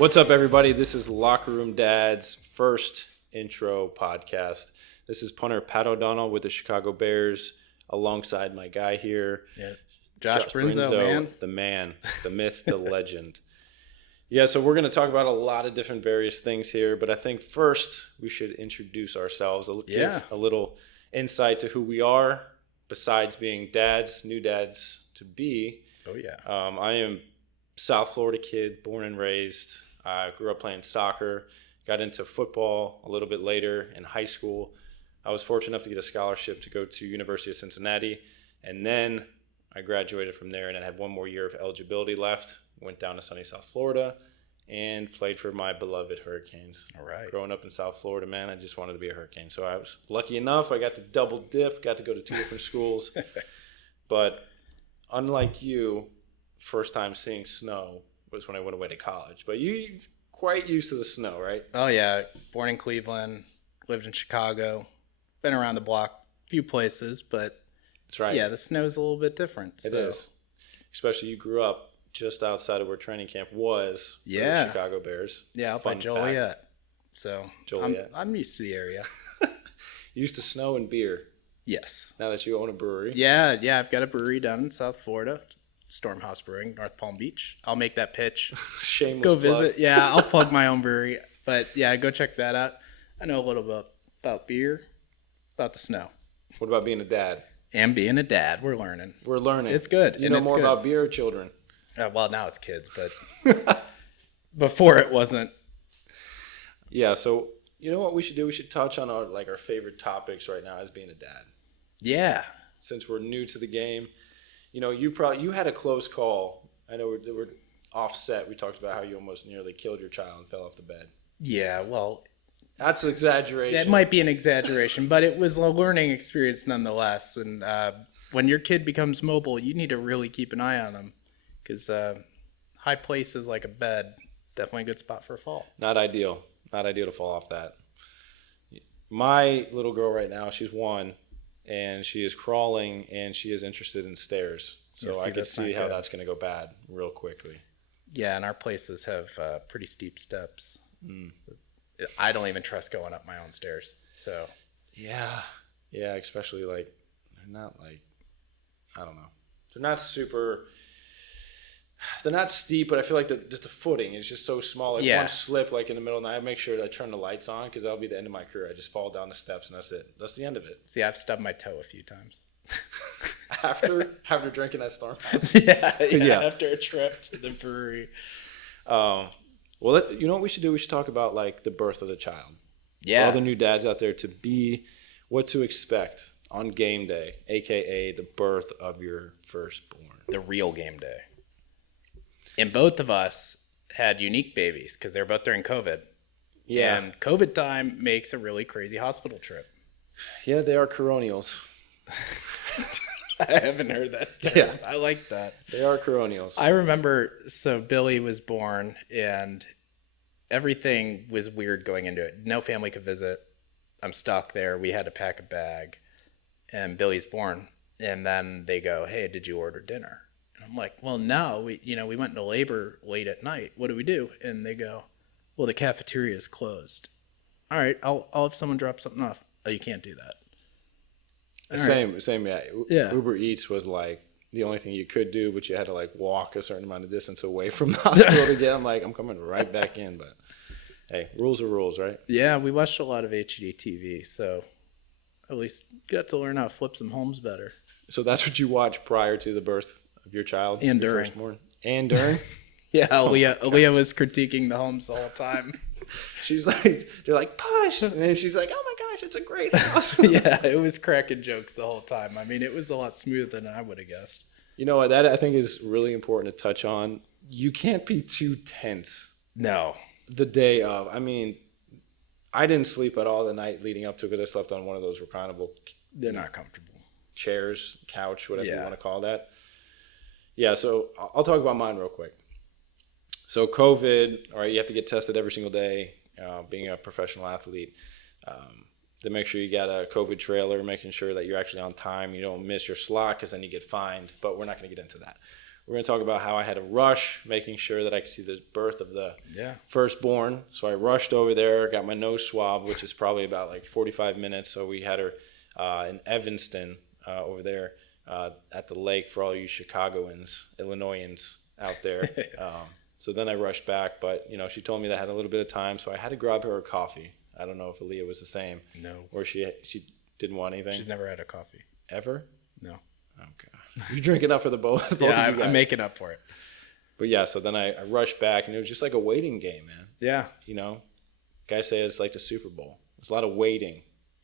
What's up, everybody? This is Locker Room Dad's first intro podcast. This is punter Pat O'Donnell with the Chicago Bears alongside my guy here. Yeah. Josh Brinzo, man. The myth, the legend. Yeah, so we're going to talk about a lot of different various things here, but I think first we should introduce ourselves, give a little insight to who we are besides being dads, new dads to be. Oh, yeah. I am South Florida kid, born and raised. I grew up playing soccer, got into football a little bit later in high school. I was fortunate enough to get a scholarship to go to University of Cincinnati, and then I graduated from there and I had one more year of eligibility left. Went down to sunny South Florida and played for my beloved Hurricanes. All right. Growing up in South Florida, man, I just wanted to be a Hurricane. So I was lucky enough. I got to double dip, got to go to two different schools. But unlike you, first time seeing snow was when I went away to college. But you quite used to the snow, right? Oh, yeah. Born in Cleveland, lived in Chicago, been around the block, a few places, but that's right. Yeah, the snow's a little bit different. It is. Especially you grew up just outside of where training camp was for the Chicago Bears. Yeah, up by Joliet. So Joliet. I'm used to the area. Used to snow and beer. Yes. Now that you own a brewery. Yeah, I've got a brewery down in South Florida, Stormhouse Brewing, North Palm Beach. I'll make that pitch. Shameless Go plug. visit. Yeah, I'll plug my own brewery. But yeah, go check that out. I know a little bit about beer, about the snow. What about being a dad? And being a dad, we're learning. We're learning. It's good. You know more about beer or children? Well, now it's kids, but before it wasn't. Yeah, so you know what we should do? We should touch on our favorite topics right now as being a dad. Yeah. Since we're new to the game, you know, you had a close call. I know we're offset. We talked about how you almost nearly killed your child and fell off the bed. Yeah, well, that's an exaggeration. That might be an exaggeration, but it was a learning experience nonetheless. And when your kid becomes mobile, you need to really keep an eye on them because high places like a bed, definitely a good spot for a fall. Not ideal. Not ideal to fall off that. My little girl right now, she's 1, and she is crawling, and she is interested in stairs. So I can see how that's going to go bad real quickly. Yeah, and our places have pretty steep steps. I don't even trust going up my own stairs. So yeah, especially they're not I don't know. They're not steep, but I feel like just the footing is just so small. One slip in the middle of the night, I make sure that I turn the lights on because that'll be the end of my career. I just fall down the steps and that's it. That's the end of it. See, I've stubbed my toe a few times. After drinking that Stormhouse? Yeah, after a trip to the brewery. Well, you know what we should do? We should talk about the birth of the child. Yeah. All the new dads out there what to expect on game day, aka the birth of your firstborn. The real game day. And both of us had unique babies because they're both during COVID. Yeah. And COVID time makes a really crazy hospital trip. Yeah, they are Coronials. I haven't heard that term. Yeah. I like that. They are Coronials. I remember, so Billy was born and everything was weird going into it. No family could visit. I'm stuck there. We had to pack a bag and Billy's born. And then they go, hey, did you order dinner? And I'm like, well, no, we went into labor late at night. What do we do? And they go, well, the cafeteria is closed. All right, I'll have someone drop something off. Oh, you can't do that. Same, yeah. Uber Eats was the only thing you could do, but you had to walk a certain amount of distance away from the hospital to get. I'm coming right back in, but hey, rules are rules, right? Yeah, we watched a lot of HD TV, so at least got to learn how to flip some homes better. So that's what you watched prior to the birth of your child, and your during, firstborn, and during. Yeah, Aaliyah was critiquing the homes the whole time. She's they're like, push. And then she's like, oh my gosh, it's a great house. Yeah, it was cracking jokes the whole time. I mean, it was a lot smoother than I would have guessed. You know, that I think is really important to touch on. You can't be too tense. No. The day of. I mean, I didn't sleep at all the night leading up to it because I slept on one of those reclinable. They're not comfortable. Chairs, couch, whatever you want to call that. Yeah, so I'll talk about mine real quick. So COVID, all right, you have to get tested every single day, being a professional athlete. To make sure you got a COVID trailer, making sure that you're actually on time, you don't miss your slot because then you get fined. But we're not going to get into that. We're going to talk about how I had to rush, making sure that I could see the birth of the firstborn. So I rushed over there, got my nose swabbed, which is probably about like 45 minutes. So we had her in Evanston over there at the lake for all you Chicagoans, Illinoisans out there. So then I rushed back, but she told me that I had a little bit of time, so I had to grab her a coffee. I don't know if Aaliyah was the same. No. Or she didn't want anything. She's never had a coffee. Ever? No. Oh God. You're drinking up for the both of you guys. I'm making up for it. But yeah, so then I rushed back, and it was just like a waiting game, man. Yeah. Guys say it's like the Super Bowl. There's a lot of waiting.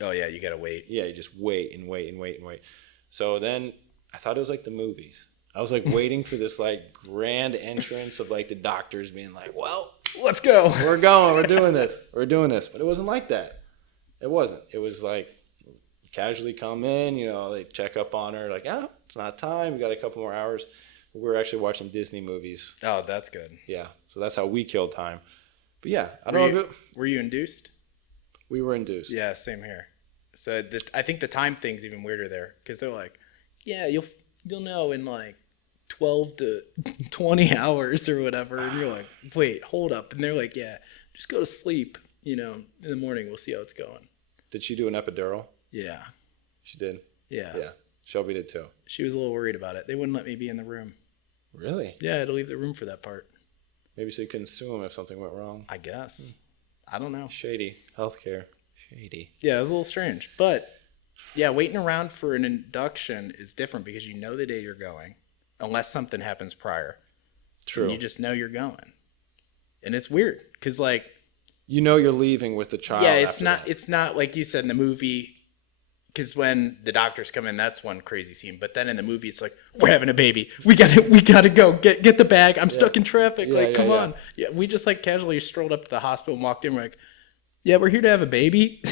Oh yeah, you gotta wait. Yeah, you just wait and wait and wait and wait. So then I thought it was like the movies. I was like waiting for this like grand entrance of like the doctors being like, well, let's go. We're going. We're doing this. We're doing this. But it wasn't like that. It wasn't. It was like casually come in, they check up on her like, it's not time. We got a couple more hours. We were actually watching Disney movies. Oh, that's good. Yeah. So that's how we killed time. But yeah, I don't know. Were you induced? We were induced. Yeah, same here. So I think the time thing's even weirder there because they're like, yeah, you'll know in like 12 to 20 hours or whatever. And you're like, wait, hold up. And they're like, yeah, just go to sleep. In the morning, we'll see how it's going. Did she do an epidural? Yeah. She did? Yeah. Yeah. Shelby did too. She was a little worried about it. They wouldn't let me be in the room. Really? Yeah, I had to leave the room for that part. Maybe so you couldn't sue him if something went wrong. I guess. I don't know. Shady. Healthcare. Shady. Yeah, it was a little strange. But yeah, waiting around for an induction is different because you know the day you're going, unless something happens prior. True. And you just know you're going. And it's weird because like, you're leaving with the child. Yeah, it's not like you said in the movie, because when the doctors come in, that's one crazy scene. But then in the movie, it's like, we're having a baby. We gotta go. Get the bag. I'm stuck in traffic. Come on. Yeah, we just like casually strolled up to the hospital and walked in. We're like, yeah, we're here to have a baby.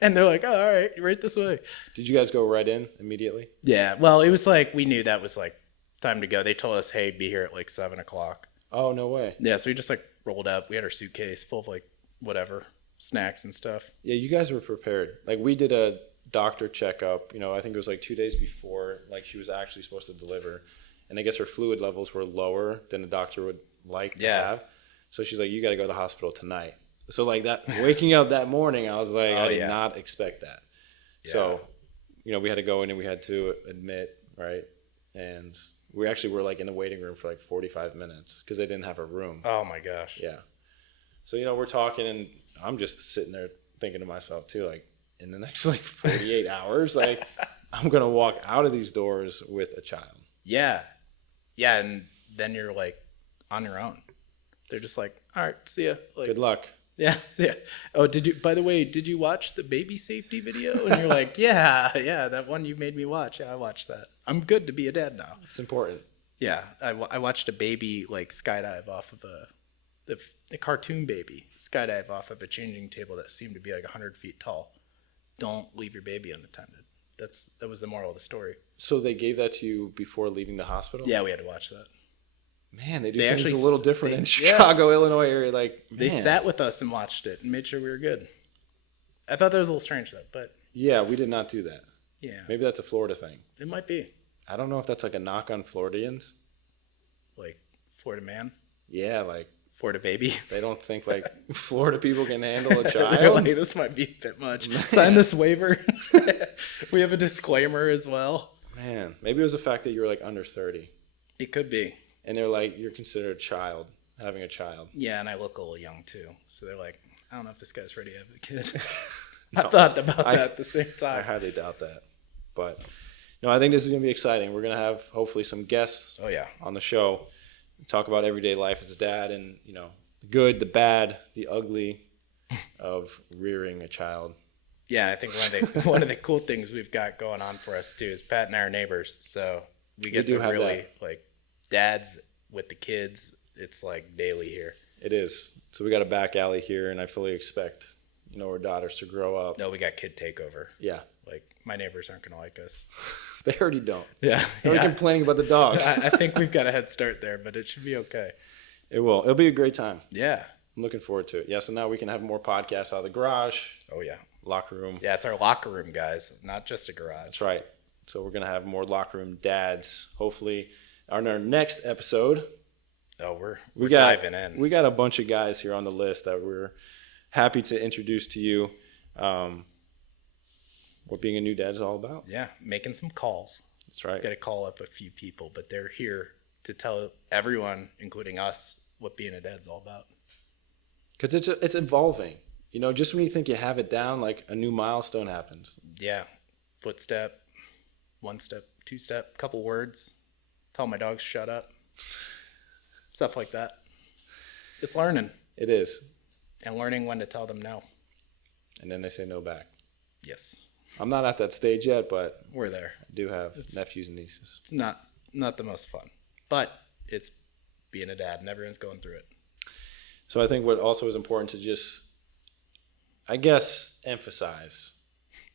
And they're like, oh, all right, right this way. Did you guys go right in immediately? Yeah, well, it was like, we knew that was like time to go. They told us, hey, be here at like 7:00. Oh, no way. Yeah, so we just like rolled up. We had our suitcase full of like whatever, snacks and stuff. Yeah, you guys were prepared. Like we did a doctor checkup, I think it was like 2 days before like she was actually supposed to deliver. And I guess her fluid levels were lower than the doctor would like to have. So she's like, you got to go to the hospital tonight. So like that, waking up that morning, I was like, I did not expect that. Yeah. So, we had to go in and we had to admit, right? And we actually were like in the waiting room for like 45 minutes because they didn't have a room. Oh my gosh. Yeah. So, we're talking and I'm just sitting there thinking to myself too, like in the next like 48 hours, like I'm going to walk out of these doors with a child. Yeah. Yeah. And then you're like on your own. They're just like, all right, see ya. Like, good luck. Yeah. Yeah. Oh, by the way, did you watch the baby safety video? And you're like, yeah, that one you made me watch. Yeah, I watched that. I'm good to be a dad now. It's important. Yeah. I watched a baby like skydive off of a cartoon baby skydive off of a changing table that seemed to be like 100 feet tall. Don't leave your baby unattended. That was the moral of the story. So they gave that to you before leaving the hospital? Yeah, we had to watch that. Man, they do things a little different in Chicago, Illinois area. Like they sat with us and watched it and made sure we were good. I thought that was a little strange though, but yeah, we did not do that. Yeah, maybe that's a Florida thing. It might be. I don't know if that's like a knock on Floridians. Like Florida man. Yeah, like Florida baby. They don't think like Florida people can handle a child. They're like, this might be a bit much. Man. Sign this waiver. We have a disclaimer as well. Man, maybe it was the fact that you were like under 30. It could be. And they're like, you're considered a child, having a child. Yeah, and I look a little young too. So they're like, I don't know if this guy's ready to have a kid. No, I thought about that at the same time. I highly doubt that. But no, I think this is going to be exciting. We're going to have hopefully some guests on the show. Talk about everyday life as a dad and, the good, the bad, the ugly of rearing a child. Yeah, I think one of the cool things we've got going on for us too is Pat and I are neighbors. So we get to really like dads with the kids. It's like daily here. It is. So we got a back alley here and I fully expect, our daughters to grow up. No, we got kid takeover. Yeah. Like my neighbors aren't going to like us. They already don't. Yeah. They're complaining about the dogs. I think we've got a head start there, but it should be okay. It will. It'll be a great time. Yeah. I'm looking forward to it. Yeah, so now we can have more podcasts out of the garage. Oh, yeah. Locker room. Yeah, it's our locker room, guys, not just a garage. That's right. So we're going to have more locker room dads, hopefully. On our next episode, Oh, we're we got diving in. we got a bunch of guys here on the list that we're happy to introduce to you. What being a new dad is all about. Yeah, making some calls. That's right. Got to call up a few people, but they're here to tell everyone, including us, what being a dad's all about. Because it's evolving. You know, just when you think you have it down, like a new milestone happens. Yeah, footstep, one step, two step, couple words, tell my dogs shut up, stuff like that. It's learning. It is. And learning when to tell them no. And then they say no back. Yes. I'm not at that stage yet, but We're there. I do have nephews and nieces. It's not the most fun, but it's being a dad and everyone's going through it. So I think what also is important to just, I guess, emphasize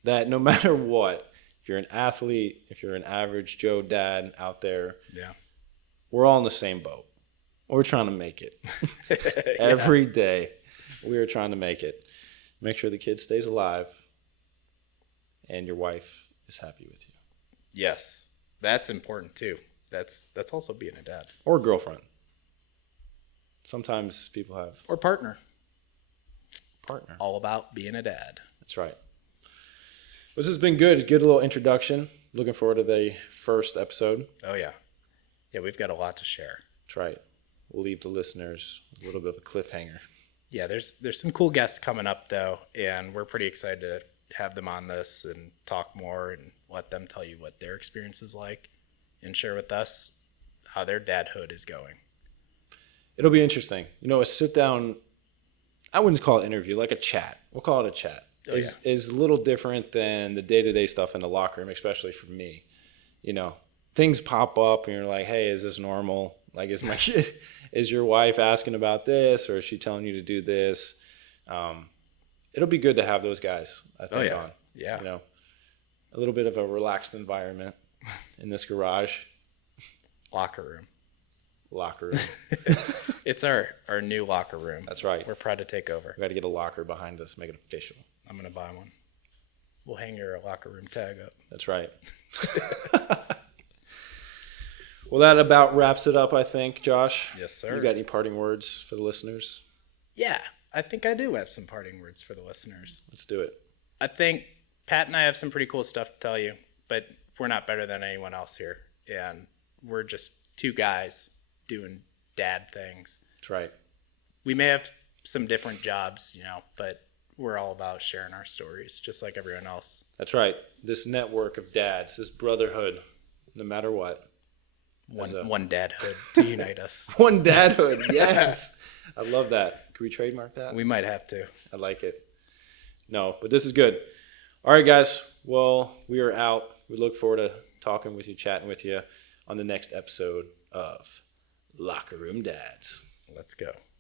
that no matter what, if you're an athlete, if you're an average Joe dad out there, Yeah. we're all in the same boat. We're trying to make it. Every day, we are trying to make it. Make sure the kid stays alive and your wife is happy with you. Yes. That's important too. That's also being a dad. Or girlfriend. Sometimes people have Or partner. partner. All about being a dad. That's right. This has been good. Good little introduction. Looking forward to the first episode. Oh yeah. Yeah, we've got a lot to share. That's right. We'll leave the listeners a little bit of a cliffhanger. Yeah, there's some cool guests coming up though, and we're pretty excited to have them on this and talk more and let them tell you what their experience is like and share with us how their dadhood is going. It'll be interesting. You know, a sit down, I wouldn't call it interview, like a chat. We'll call it a chat. Oh, yeah. Is a little different than the day-to-day stuff in the locker room, especially for me. You know, things pop up and you're like, hey, is this normal? Like, is your wife asking about this, or is she telling you to do this? It'll be good to have those guys, I think, on. Yeah. You know, a little bit of a relaxed environment in this garage. Locker Locker room. It's our new locker room. That's right. We're proud to take over. We got to get a locker behind us, make it official. I'm going to buy one. We'll hang your locker room tag up. That's right. Well, that about wraps it up, I think, Josh. Yes, sir. You got any parting words for the listeners? Yeah, I think I do have some parting words for the listeners. Let's do it. I think Pat and I have some pretty cool stuff to tell you, but we're not better than anyone else here. And we're just two guys doing dad things. That's right. We may have some different jobs, you know, but we're all about sharing our stories, just like everyone else. That's right. This network of dads, this brotherhood, no matter what. One dadhood to unite us. One dadhood, yes. I love that. Can we trademark that? We might have to. I like it. No, but this is good. All right, guys. Well, we are out. We look forward to talking with you, chatting with you on the next episode of Locker Room Dads. Let's go.